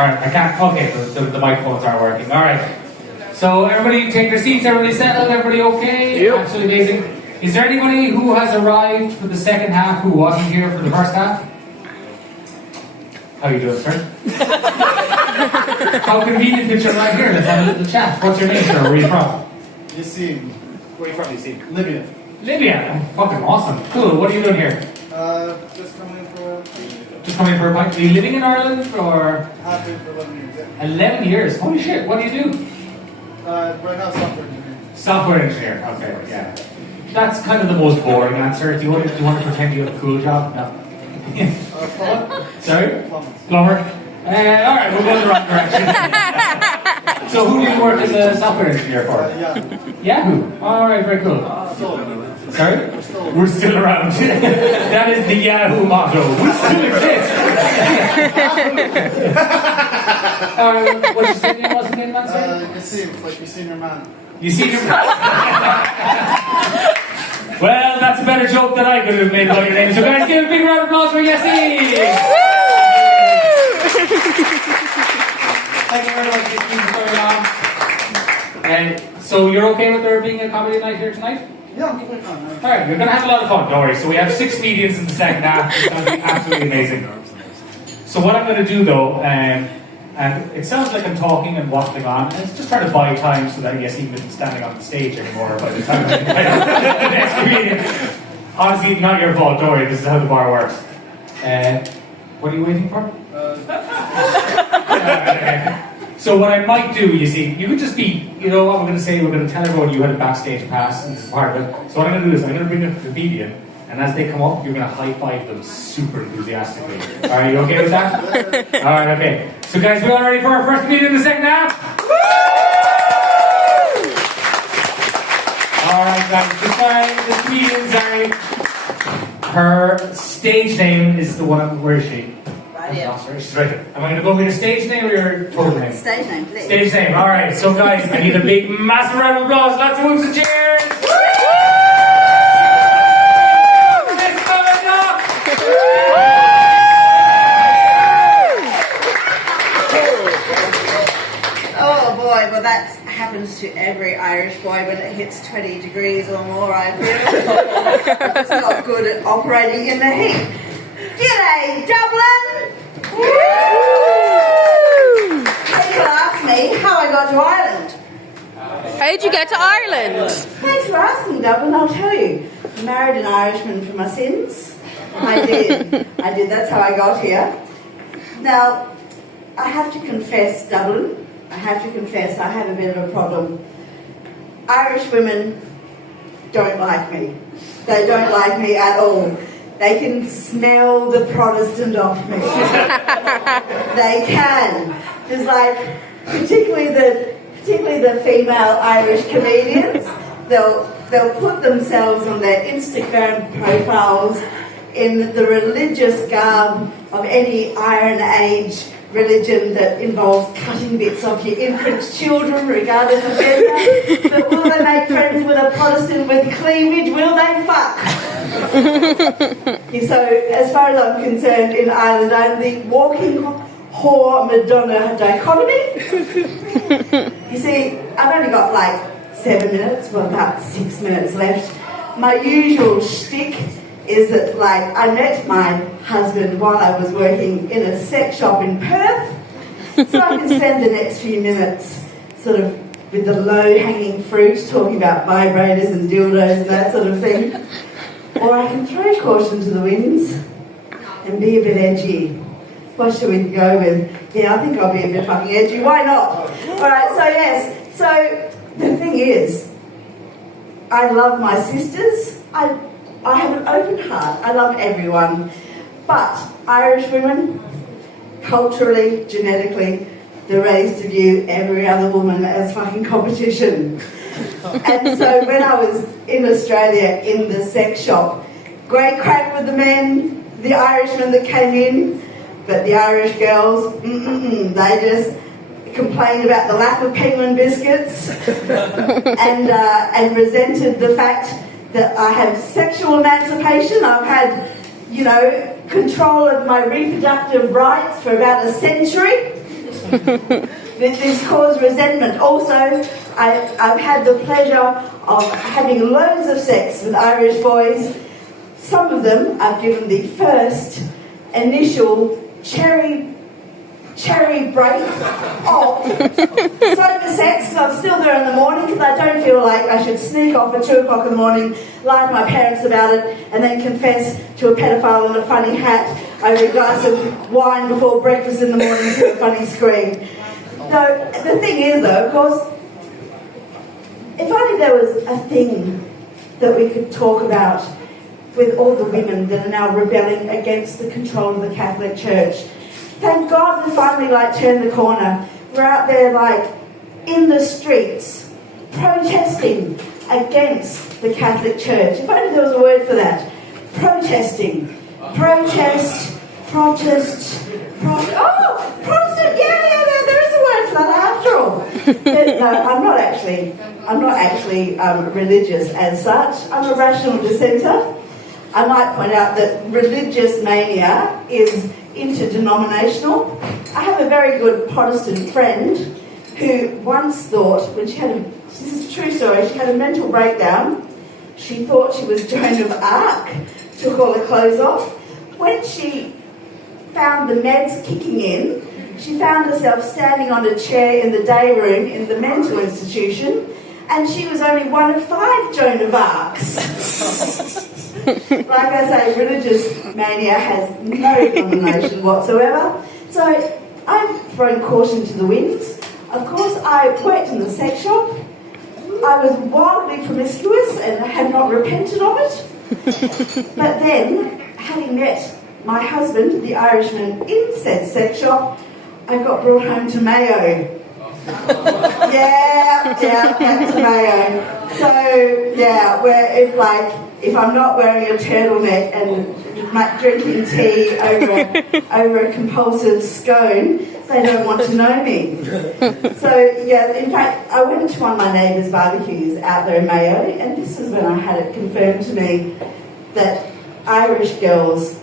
Alright, I can't. Okay, the microphones aren't working. Alright. So, everybody take their seats, everybody settled, everybody okay? Yep. Absolutely amazing. Is there anybody who has arrived for the second half who wasn't here for the first half? How are you doing, sir? How convenient that you're right here. Let's have a little chat. What's your name, sir? Where are you from? Yassine. Where are you from, Yassine? Libya. Libya. Oh, fucking awesome. Cool. What are you doing here? Just coming in for a Just coming for a pint. Are you living in Ireland or? I've been for 11 years. Yeah. 11 years. Holy shit. What do you do? Right now, software engineer. Software engineer. Okay. Yeah. That's kind of the most boring answer. Do you want to pretend you have a cool job? No. Plumber. Sorry? Plumber. Plumber? Alright, we'll go in the wrong direction. So who do you work as a software engineer for? Yahoo. Yahoo. Alright, very cool. Sorry? We're still around. That is the Yahoo motto. We still exist. What did you say name was again, man? Yassine, like your senior man. You see your Well, that's a better joke than I could have made about your name. So guys, give a big round of applause for Yassine! Thank you very much, Yassine, for coming on. So you're okay with there being a comedy night here tonight? Yeah, I'm completely fine. Alright, you're going to have a lot of fun, don't worry. So we have 6 comedians in the second half. It's going to be absolutely amazing. So what I'm going to do though, and it sounds like I'm talking and waffling on, and it's just trying to buy time so that Yassine isn't standing on the stage anymore by the time the next comedian. Honestly, not your fault, don't worry, this is how the bar works. What are you waiting for? So what I might do, you see, you could just be, you know what we're going to say, we're going to tell everyone you had a backstage pass, and this is part of it. So what I'm going to do is I'm going to bring up the comedian, and as they come up, you're going to high-five them super enthusiastically. Are you okay with that? Alright, okay. So guys, we all ready for our first comedian in the second half? Alright guys, the comedian, sorry. Her stage name is the one, where is she? Right here. She's right here. Am I going to go with your stage name or your total name? Stage name, please. Stage name, alright. So guys, I need a big, massive round of applause. Lots of whoops and cheers! Oh boy, well that happens to every Irish boy when it hits 20 degrees or more, I feel. It's not good at operating in the heat. G'day, Dublin! People ask me how I got to Ireland. How did you get to Ireland? Thanks for asking, Dublin, I'll tell you. I married an Irishman for my sins. I did, that's how I got here. Now, I have to confess, Dublin, I have a bit of a problem. Irish women don't like me. They don't like me at all. They can smell the Protestant off me. They can. Just like, particularly the female Irish comedians, they'll put themselves on their Instagram profiles in the religious garb of any Iron Age religion that involves cutting bits off your infant children, regardless of gender. But will they make friends with a Protestant with cleavage? Will they fuck? So, as far as I'm concerned, in Ireland, I'm the walking whore Madonna dichotomy. You see, I've only got like 7 minutes, well, about 6 minutes left. My usual shtick is that, like, I met my husband while I was working in a sex shop in Perth, so I can spend the next few minutes sort of with the low-hanging fruit, talking about vibrators and dildos and that sort of thing. Or I can throw caution to the winds and be a bit edgy. What should we go with? Yeah, I think I'll be a bit fucking edgy. Why not? Alright, so yes. So, the thing is, I love my sisters. I have an open heart. I love everyone. But Irish women, culturally, genetically, they're raised to view every other woman as fucking competition. And so when I was in Australia in the sex shop, great crack with the men, the Irishmen that came in, but the Irish girls, they just complained about the lack of penguin biscuits and resented the fact that I have sexual emancipation. I've had, control of my reproductive rights for about a century. This caused resentment. Also, I've had the pleasure of having loads of sex with Irish boys. Some of them I've given the first initial cherry break of sober sex, because I'm still there in the morning, because I don't feel like I should sneak off at 2 o'clock in the morning, lie to my parents about it, and then confess to a pedophile in a funny hat over a glass of wine before breakfast in the morning to a funny scream. So the thing is, though, of course, if only there was a thing that we could talk about with all the women that are now rebelling against the control of the Catholic Church. Thank God we finally turned the corner. We're out there in the streets protesting against the Catholic Church. If only there was a word for that. Protesting. Protest. Protestant. Yeah, there is a word for that after all. But no, I'm not actually religious as such. I'm a rational dissenter. I might point out that religious mania is interdenominational. I have a very good Protestant friend who once thought, this is a true story, she had a mental breakdown. She thought she was Joan of Arc, took all her clothes off. When she found the meds kicking in, she found herself standing on a chair in the day room in the mental institution, and she was only one of 5 Joan of Arcs. Like I say, religious mania has no denomination whatsoever. So I've thrown caution to the winds. Of course, I worked in the sex shop. I was wildly promiscuous and have not repented of it. But then, having met my husband, the Irishman, in said sex shop, I got brought home to Mayo. Yeah, back to Mayo. So, yeah, where if I'm not wearing a turtleneck and drinking tea over a compulsive scone, they don't want to know me. So, yeah, in fact, I went to one of my neighbours' barbecues out there in Mayo, and this is when I had it confirmed to me that Irish girls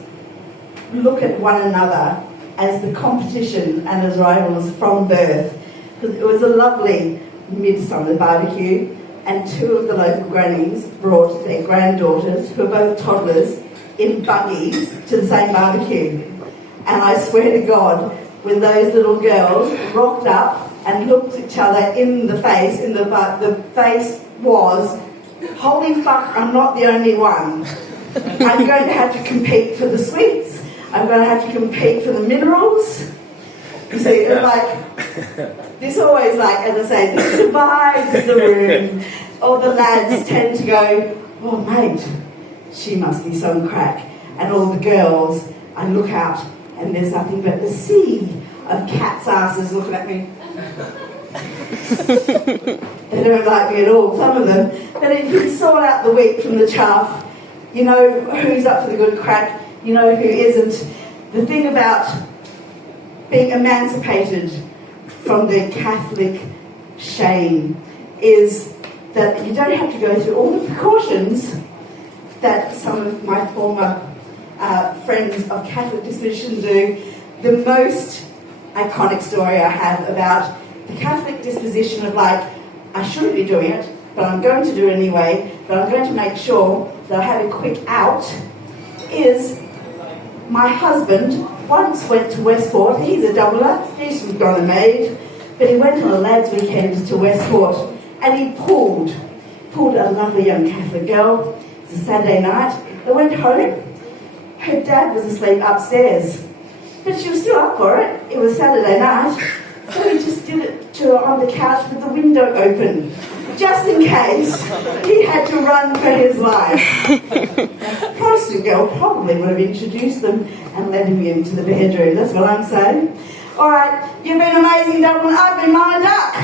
look at one another as the competition and as rivals from birth. Because it was a lovely midsummer barbecue, and 2 of the local grannies brought their granddaughters, who are both toddlers, in buggies to the same barbecue. And I swear to God, when those little girls rocked up and looked each other in the face, the face was, holy fuck, I'm not the only one. I'm going to have to compete for the sweets. I'm going to have to compete for the minerals. You see, this always, as I say, this divides the room. All the lads tend to go, oh, mate, she must be some crack. And all the girls, I look out, and there's nothing but the sea of cats' asses looking at me. They don't like me at all, some of them. But if you can sort out the wheat from the chaff, you know who's up for the good crack, you know who isn't. The thing about being emancipated from the Catholic shame is that you don't have to go through all the precautions that some of my former friends of Catholic disposition do. The most iconic story I have about the Catholic disposition of I shouldn't be doing it, but I'm going to do it anyway, but I'm going to make sure that I have a quick out, is my husband once went to Westport. He's a doubler, he's from Maid, but he went on a lads' weekend to Westport, and he pulled a lovely young Catholic girl. It's a Saturday night. They went home. Her dad was asleep upstairs, but she was still up for it. It was Saturday night, so he just did it to her on the couch with the window open, just in case he had to run for his life. A Protestant girl probably would have introduced them and led him into the bedroom. That's what I'm saying. All right, you've been amazing, Dublin. I've been Mama Duck.